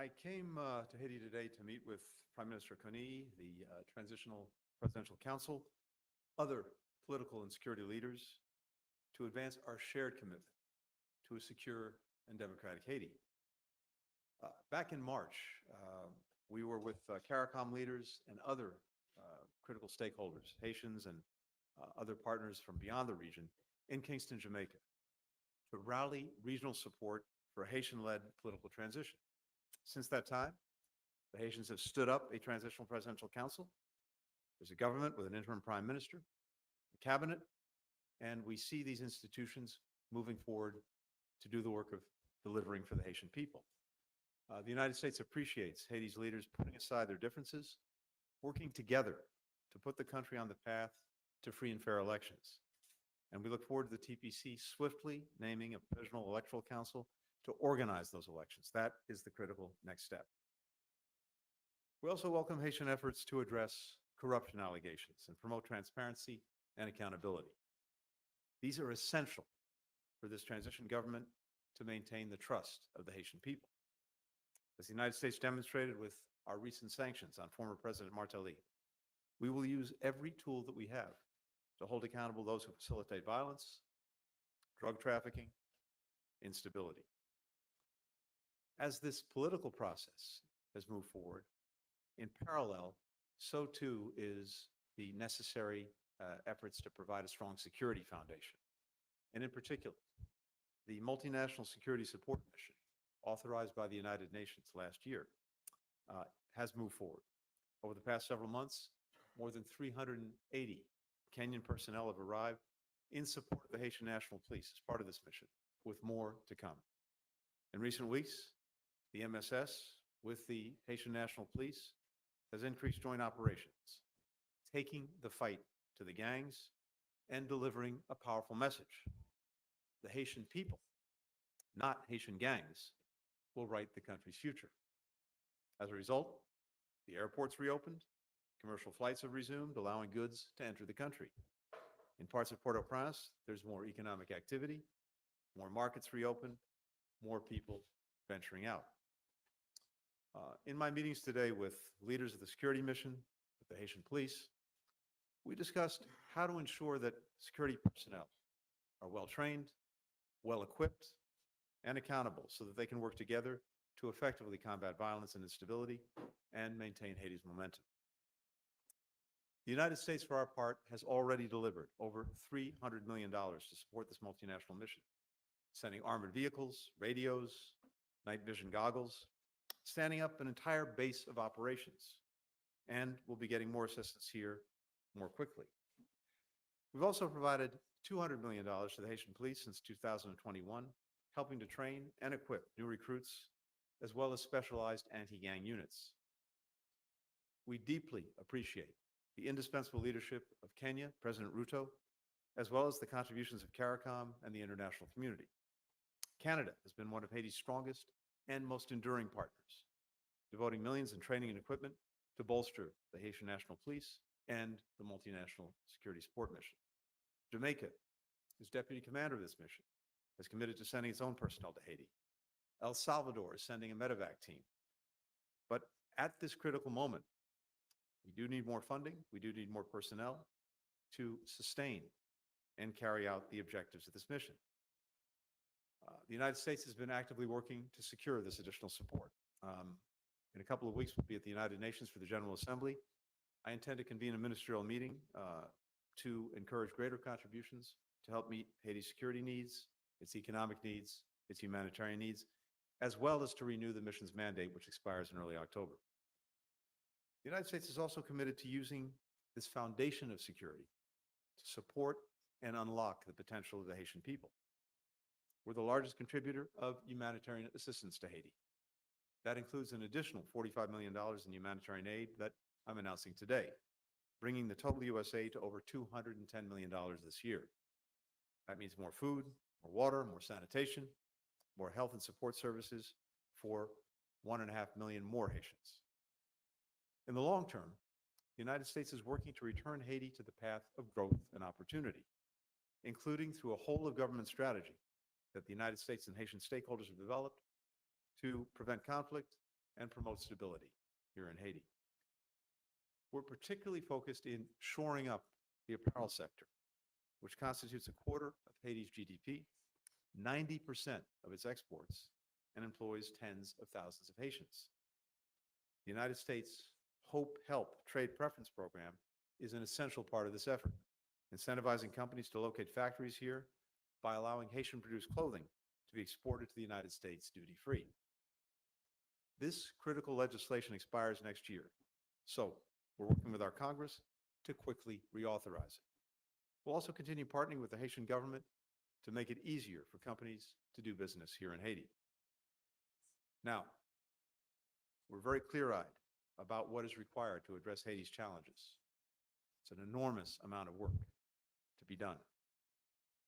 I came to Haiti today to meet with Prime Minister Kony, the Transitional Presidential Council, other political and security leaders, to advance our shared commitment to a secure and democratic Haiti. Back in March, we were with CARICOM leaders and other critical stakeholders, Haitians and other partners from beyond the region, in Kingston, Jamaica, to rally regional support for a Haitian-led political transition. Since that time, the Haitians have stood up a transitional presidential council. There's a government with an interim prime minister, a cabinet, and we see these institutions moving forward to do the work of delivering for the Haitian people. The United States appreciates Haiti's leaders putting aside their differences, working together to put the country on the path to free and fair elections. And we look forward to the TPC swiftly naming a provisional electoral council to organize those elections. That is the critical next step. We also welcome Haitian efforts to address corruption allegations and promote transparency and accountability. These are essential for this transition government to maintain the trust of the Haitian people. As the United States demonstrated with our recent sanctions on former President Martelly, we will use every tool that we have to hold accountable those who facilitate violence, drug trafficking, instability. As this political process has moved forward, in parallel, so too is the necessary efforts to provide a strong security foundation. And in particular, the multinational security support mission authorized by the United Nations last year has moved forward. Over the past several months, more than 380 Kenyan personnel have arrived in support of the Haitian National Police as part of this mission, with more to come. In recent weeks, the MSS with the Haitian National Police has increased joint operations, taking the fight to the gangs and delivering a powerful message. The Haitian people, not Haitian gangs, will write the country's future. As a result, the airports reopened, commercial flights have resumed, allowing goods to enter the country. In parts of Port-au-Prince, there's more economic activity, more markets reopened, more people venturing out. In my meetings today with leaders of the security mission, with the Haitian police, we discussed how to ensure that security personnel are well-trained, well-equipped, and accountable so that they can work together to effectively combat violence and instability and maintain Haiti's momentum. The United States, for our part, has already delivered over $300 million to support this multinational mission, sending armored vehicles, radios, night vision goggles, standing up an entire base of operations, and we'll be getting more assistance here more quickly. We've also provided $200 million to the Haitian police since 2021, helping to train and equip new recruits, as well as specialized anti-gang units. We deeply appreciate the indispensable leadership of Kenya, President Ruto, as well as the contributions of CARICOM and the international community. Canada has been one of Haiti's strongest and most enduring partners, devoting millions in training and equipment to bolster the Haitian National Police and the multinational security support mission. Jamaica, as deputy commander of this mission, has committed to sending its own personnel to Haiti. El Salvador is sending a medevac team. But at this critical moment, we do need more funding, we do need more personnel to sustain and carry out the objectives of this mission. The United States has been actively working to secure this additional support. In a couple of weeks, we'll be at the United Nations for the General Assembly. I intend to convene a ministerial meeting to encourage greater contributions to help meet Haiti's security needs, its economic needs, its humanitarian needs, as well as to renew the mission's mandate, which expires in early October. The United States is also committed to using this foundation of security to support and unlock the potential of the Haitian people. We're the largest contributor of humanitarian assistance to Haiti. That includes an additional $45 million in humanitarian aid that I'm announcing today, bringing the total U.S. aid to over $210 million this year. That means more food, more water, more sanitation, more health and support services for 1.5 million more Haitians. In the long term, the United States is working to return Haiti to the path of growth and opportunity, including through a whole-of-government strategy that the United States and Haitian stakeholders have developed to prevent conflict, and promote stability here in Haiti. We're particularly focused in shoring up the apparel sector, which constitutes a quarter of Haiti's GDP, 90% of its exports, and employs tens of thousands of Haitians. The United States Hope Help Trade Preference Program is an essential part of this effort, incentivizing companies to locate factories here by allowing Haitian-produced clothing to be exported to the United States duty-free. This critical legislation expires next year, so we're working with our Congress to quickly reauthorize it. We'll also continue partnering with the Haitian government to make it easier for companies to do business here in Haiti. Now, we're very clear-eyed about what is required to address Haiti's challenges. It's an enormous amount of work to be done.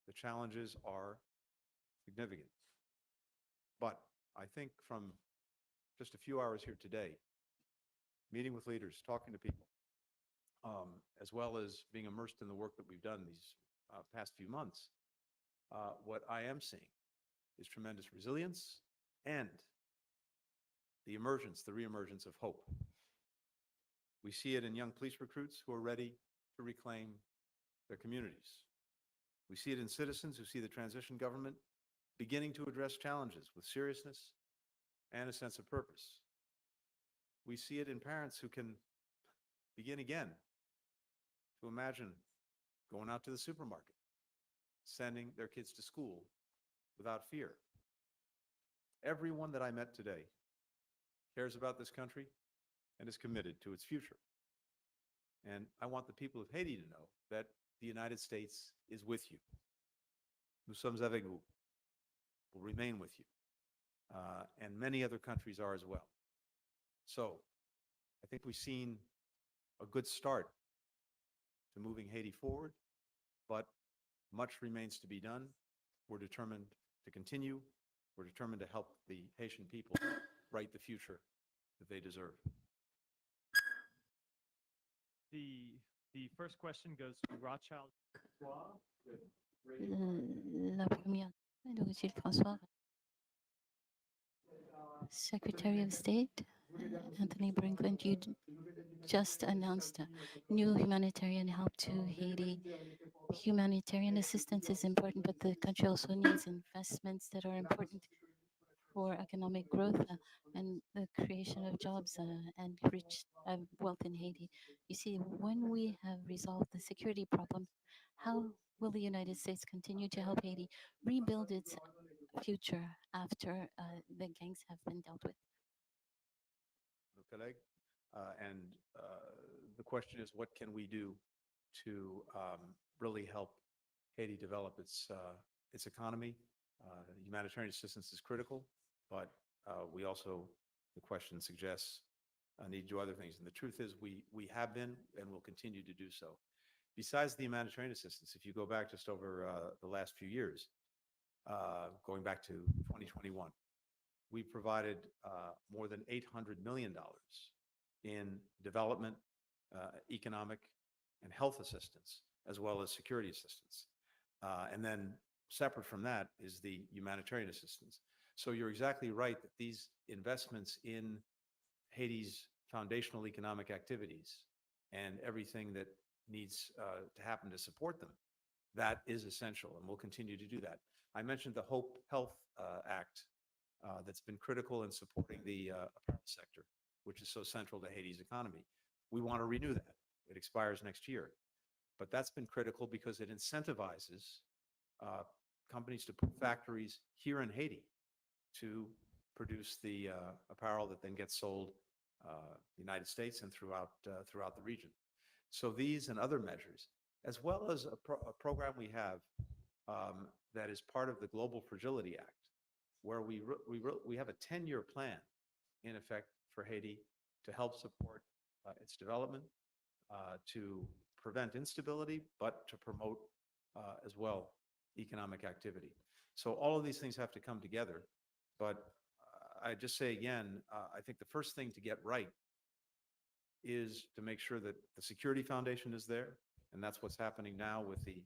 The challenges are significant. But I think from just a few hours here today, meeting with leaders, talking to people, as well as being immersed in the work that we've done these past few months, what I am seeing is tremendous resilience and the reemergence of hope. We see it in young police recruits who are ready to reclaim their communities. We see it in citizens who see the transition government beginning to address challenges with seriousness and a sense of purpose. We see it in parents who can begin again to imagine going out to the supermarket, sending their kids to school without fear. Everyone that I met today cares about this country and is committed to its future. And I want the people of Haiti to know that the United States is with you. Nous sommes avec vous. Will remain with you. And many other countries are as well. So I think we've seen a good start to moving Haiti forward, but much remains to be done. We're determined to continue. We're determined to help the Haitian people write the future that they deserve. The first question goes to Rothschild. La première est de Rothschild François, Secretary of State, Antony Blinken. You just announced new humanitarian help to Haiti. Humanitarian assistance is important, but the country also needs investments that are important for economic growth and the creation of jobs and rich wealth in Haiti. You see, when we have resolved the security problem, how will the United States continue to help Haiti rebuild its future after the gangs have been dealt with? And the question is, what can we do to really help Haiti develop its economy? Humanitarian assistance is critical, but we also, the question suggests, need to do other things. And the truth is we have been and will continue to do so. Besides the humanitarian assistance, if you go back just over the last few years, going back to 2021, we provided more than $800 million in development, economic, and health assistance, as well as security assistance. And then separate from that is the humanitarian assistance. So you're exactly right that these investments in Haiti's foundational economic activities and everything that needs to happen to support them, that is essential, and we'll continue to do that. I mentioned the Hope Health Act that's been critical in supporting the apparel sector, which is so central to Haiti's economy. We want to renew that. It expires next year. But that's been critical because it incentivizes companies to put factories here in Haiti to produce the apparel that then gets sold the United States and throughout the region. So these and other measures, as well as a program we have that is part of the Global Fragility Act, where we have a 10-year plan in effect for Haiti to help support its development, to prevent instability, but to promote as well economic activity. So all of these things have to come together. But I just say again, I think the first thing to get right is to make sure that the security foundation is there, and that's what's happening now with the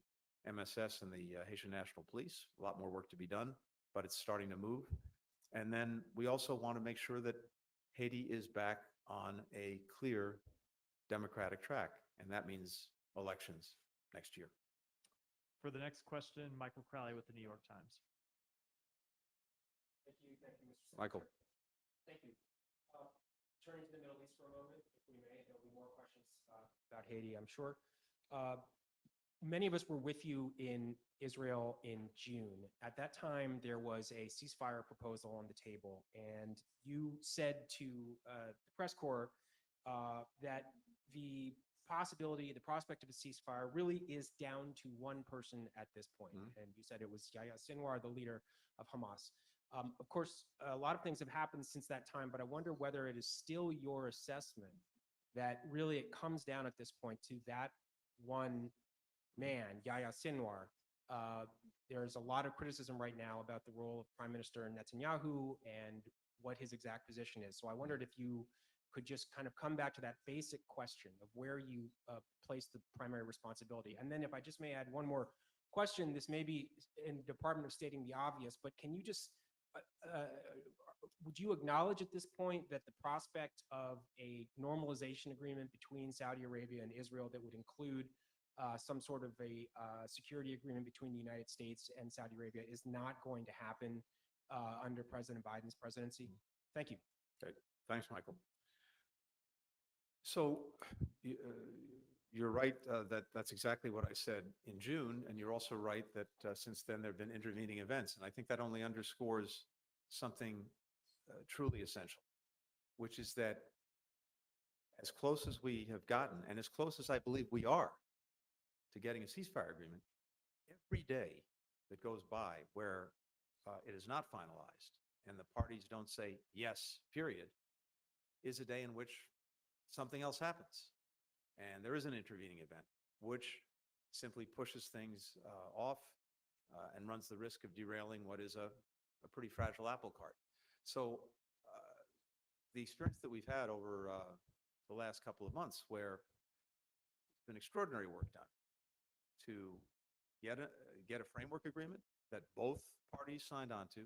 MSS and the Haitian National Police. A lot more work to be done, but it's starting to move. And then we also want to make sure that Haiti is back on a clear democratic track, and that means elections next year. For the next question, Michael Crowley with the New York Times. Thank you, Mr. Michael. Secretary. Thank you. Turning to the Middle East for a moment, if we may, there'll be more questions about Haiti, I'm sure. Many of us were with you in Israel in June. At that time, there was a ceasefire proposal on the table, and you said to the press corps that the prospect of a ceasefire really is down to one person at this point. And you said it was Yahya Sinwar, the leader of Hamas. Of course, a lot of things have happened since that time, but I wonder whether it is still your assessment that really it comes down at this point to that one man, Yahya Sinwar. There's a lot of criticism right now about the role of Prime Minister Netanyahu and what his exact position is. So I wondered if you could just kind of come back to that basic question of where you place the primary responsibility. And then if I just may add one more question, this may be in the Department of stating the obvious, but can you just, would you acknowledge at this point that the prospect of a normalization agreement between Saudi Arabia and Israel that would include some sort of a security agreement between the United States and Saudi Arabia is not going to happen under President Biden's presidency? Thank you. Okay. Thanks, Michael. So you're right that that's exactly what I said in June, and you're also right that since then there have been intervening events, and I think that only underscores something truly essential, which is that as close as we have gotten, and as close as I believe we are to getting a ceasefire agreement, every day that goes by where it is not finalized and the parties don't say yes, period, is a day in which something else happens. And there is an intervening event, which simply pushes things off and runs the risk of derailing what is a pretty fragile apple cart. So the experience that we've had over the last couple of months, where there's been extraordinary work done to get a framework agreement that both parties signed on to,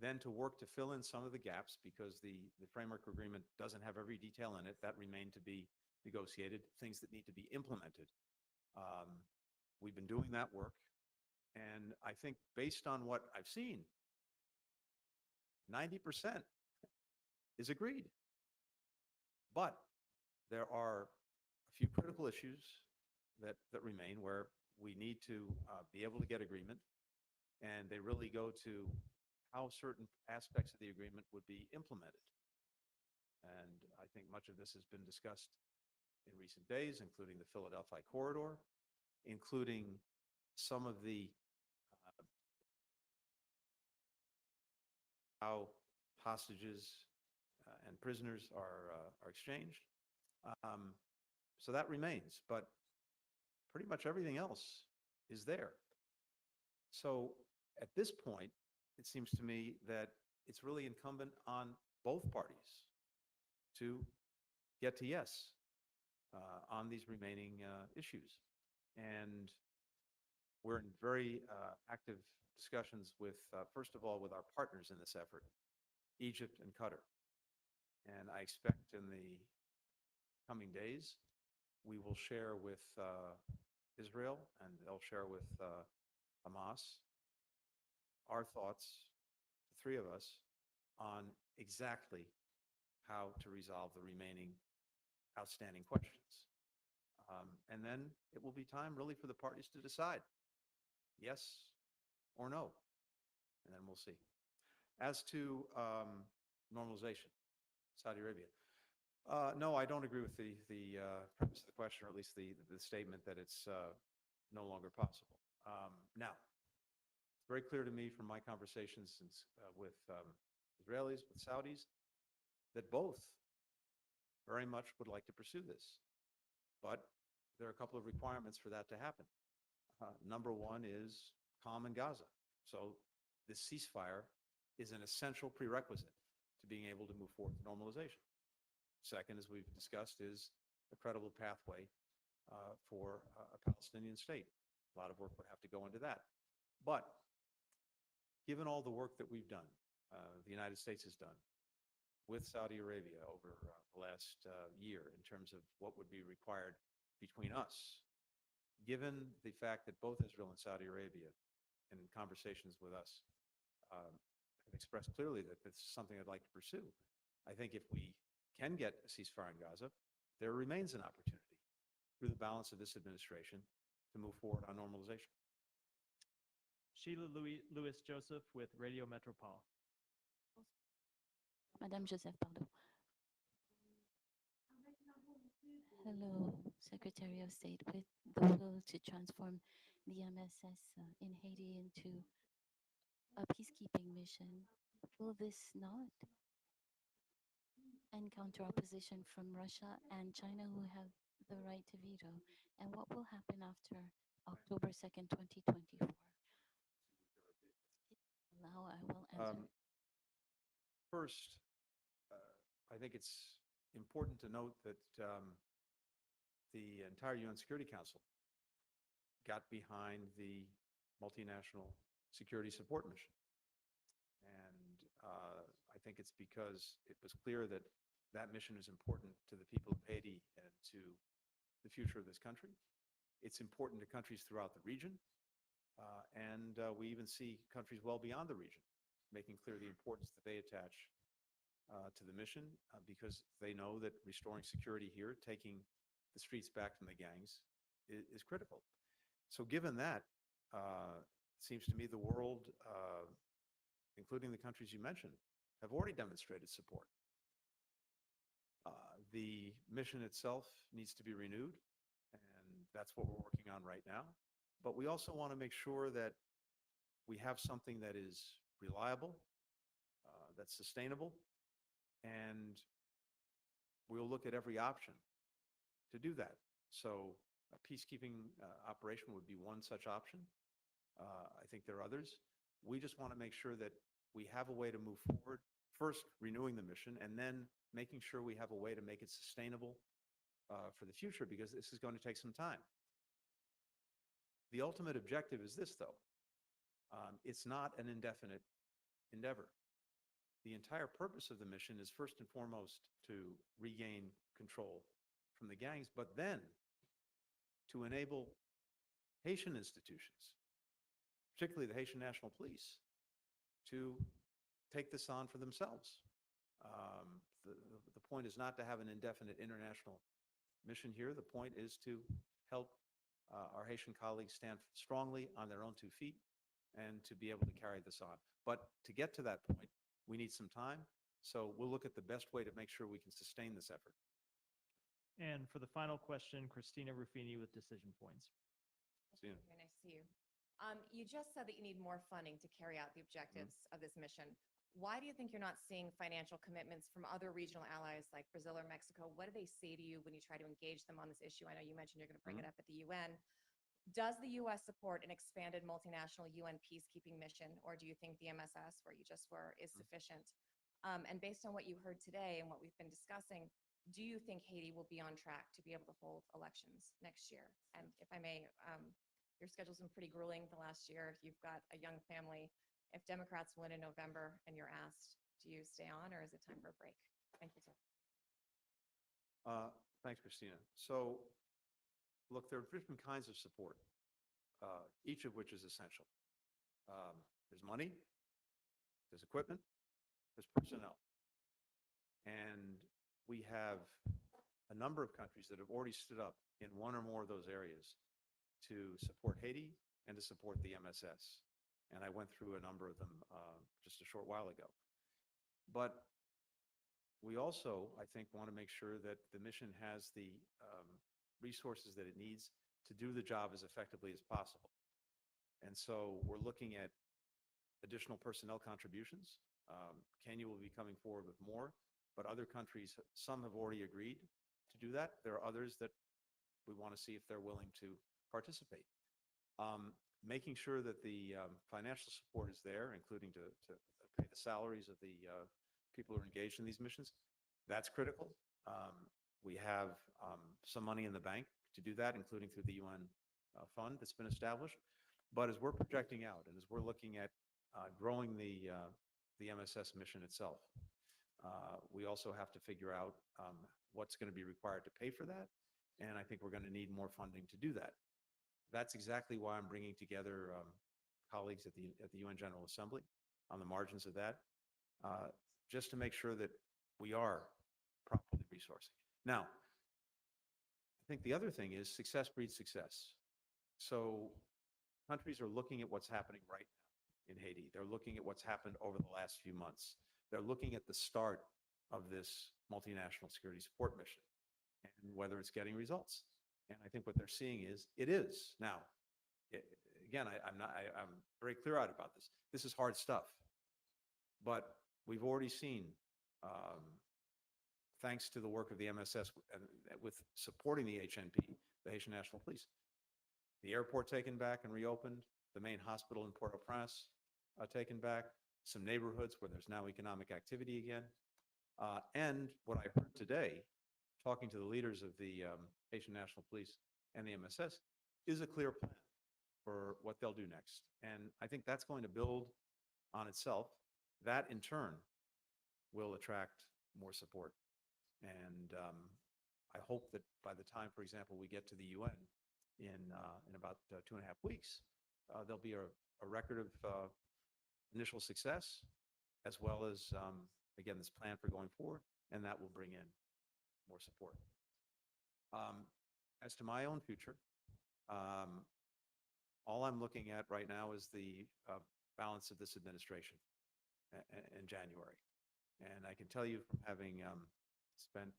then to work to fill in some of the gaps because the framework agreement doesn't have every detail in it. That remain to be negotiated, things that need to be implemented. We've been doing that work, and I think based on what I've seen, 90% is agreed. But there are a few critical issues that remain where we need to be able to get agreement, and they really go to how certain aspects of the agreement would be implemented. And I think much of this has been discussed in recent days, including the Philadelphia corridor, including some of the how hostages and prisoners are exchanged. So that remains, but pretty much everything else is there. So at this point, it seems to me that it's really incumbent on both parties to get to yes on these remaining issues. And we're in very active discussions with, first of all, with our partners in this effort, Egypt and Qatar. And I expect in the coming days, we will share with Israel, and they'll share with Hamas our thoughts, the three of us, on exactly how to resolve the remaining outstanding questions. And then it will be time really for the parties to decide yes or no, and then we'll see. As to normalization, Saudi Arabia. No, I don't agree with the premise of the question, or at least the statement that it's no longer possible. Now, it's very clear to me from my conversations with Israelis, with Saudis, that both very much would like to pursue this. But there are a couple of requirements for that to happen. Number one is calm in Gaza. So this ceasefire is an essential prerequisite to being able to move forward with normalization. Second, as we've discussed, is a credible pathway for a Palestinian state. A lot of work would have to go into that. But given all the work that we've done, the United States has done, with Saudi Arabia over the last year in terms of what would be required between us, given the fact that both Israel and Saudi Arabia, in conversations with us, have expressed clearly that this is something I'd like to pursue. I think if we can get a ceasefire in Gaza, there remains an opportunity through the balance of this administration to move forward on normalization. Sheila Lewis Joseph with Radio Metropole. Madame Joseph, pardon. Hello, Secretary of State. With the will to transform the MSS in Haiti into a peacekeeping mission, will this not encounter opposition from Russia and China, who have the right to veto? And what will happen after October 2nd, 2024? Now I will answer. First, I think it's important to note that the entire UN Security Council got behind the multinational security support mission. And I think it's because it was clear that that mission is important to the people of Haiti and to the future of this country. It's important to countries throughout the region. And we even see countries well beyond the region making clear the importance that they attach to the mission because they know that restoring security here, taking the streets back from the gangs, is critical. So given that, it seems to me the world, including the countries you mentioned, have already demonstrated support. The mission itself needs to be renewed, and that's what we're working on right now. But we also want to make sure that we have something that is reliable, that's sustainable, and we'll look at every option to do that. So a peacekeeping operation would be one such option. I think there are others. We just want to make sure that we have a way to move forward, first renewing the mission, and then making sure we have a way to make it sustainable for the future, because this is going to take some time. The ultimate objective is this, though. It's not an indefinite endeavor. The entire purpose of the mission is first and foremost to regain control from the gangs, but then to enable Haitian institutions, particularly the Haitian National Police, to take this on for themselves. The point is not to have an indefinite international mission here. The point is to help our Haitian colleagues stand strongly on their own 2 feet and to be able to carry this on. But to get to that point, we need some time. So we'll look at the best way to make sure we can sustain this effort. And for the final question, Christina Ruffini with Decision Points. Christina. Very nice to see you. You just said that you need more funding to carry out the objectives of this mission. Why do you think you're not seeing financial commitments from other regional allies like Brazil or Mexico? What do they say to you when you try to engage them on this issue? I know you mentioned you're going to bring it up at the UN. Does the U.S. support an expanded multinational UN peacekeeping mission, or do you think the MSS, where you just were, is sufficient? And based on what you heard today and what we've been discussing, do you think Haiti will be on track to be able to hold elections next year? And if I may, your schedule's been pretty grueling the last year. You've got a young family. If Democrats win in November and you're asked, do you stay on or is it time for a break? Thank you, sir. Thanks, Christina. So, look, there are different kinds of support, each of which is essential. There's money, there's equipment, there's personnel. And we have a number of countries that have already stood up in one or more of those areas to support Haiti and to support the MSS. And I went through a number of them just a short while ago. But we also, I think, want to make sure that the mission has the resources that it needs to do the job as effectively as possible. And so we're looking at additional personnel contributions. Kenya will be coming forward with more, but other countries, some have already agreed to do that. There are others that we want to see if they're willing to participate. Making sure that the financial support is there, including to pay the salaries of the people who are engaged in these missions, that's critical. We have some money in the bank to do that, including through the UN fund that's been established. But as we're projecting out and as we're looking at growing the MSS mission itself, We also have to figure out what's going to be required to pay for that. And I think we're going to need more funding to do that. That's exactly why I'm bringing together colleagues at the UN General Assembly on the margins of that, just to make sure that we are properly resourcing. Now, I think the other thing is success breeds success. So countries are looking at what's happening right now in Haiti. They're looking at what's happened over the last few months. They're looking at the start of this multinational security support mission and whether it's getting results. And I think what they're seeing is it is. Now, again, I'm very clear-eyed about this. This is hard stuff. But we've already seen, thanks to the work of the MSS with supporting the HNP, the Haitian National Police, the airport taken back and reopened, the main hospital in Port-au-Prince taken back, some neighborhoods where there's now economic activity again. And what I heard today, talking to the leaders of the Haitian National Police and the MSS, is a clear plan for what they'll do next. And I think that's going to build on itself. That, in turn, will attract more support. And I hope that by the time, for example, we get to the UN in about 2.5 weeks, there'll be a record of initial success, as well as, again, this plan for going forward, and that will bring in more support. As to my own future, all I'm looking at right now is the balance of this administration in January. And I can tell you from having spent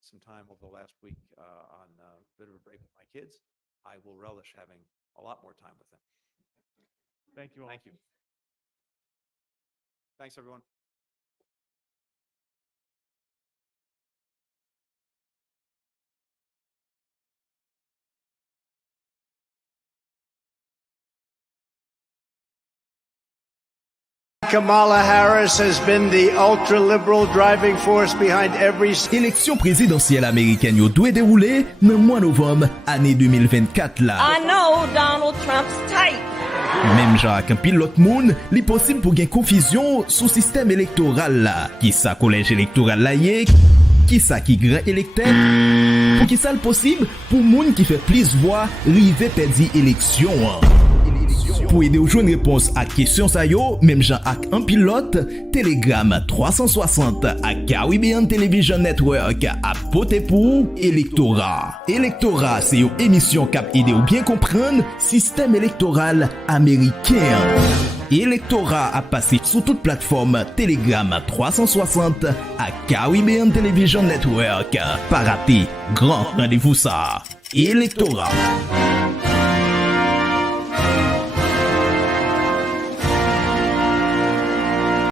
some time over the last week on a bit of a break with my kids, I will relish having a lot more time with them. Thank you all. Thank you. Thanks, everyone. Kamala Harris has been the ultra-liberal driving force behind every... Élection présidentielle américaine yo dwe déroulé dans mois novembre année 2024 là. I know Donald Trump's tight. Même jan ak an pile lot moun, li possible pour gen confusion sous système électoral là. Qui sa collège électoral là yé, qui sa qui grand électeur, pour qui ça le possible pour moun qui fait plus voix rive perdre élection. Pour aider ou joindre réponse à question sa yo, même Jean ak un pilote, Telegram 360 à Caribbean Television Network à pote pour Electorat. Electorat, c'est une émission qui aide ou bien comprendre système électoral américain. Electorat a passé sur toute plateforme Telegram 360 à Caribbean Television Network. Pas rater, grand rendez-vous ça. Electorat.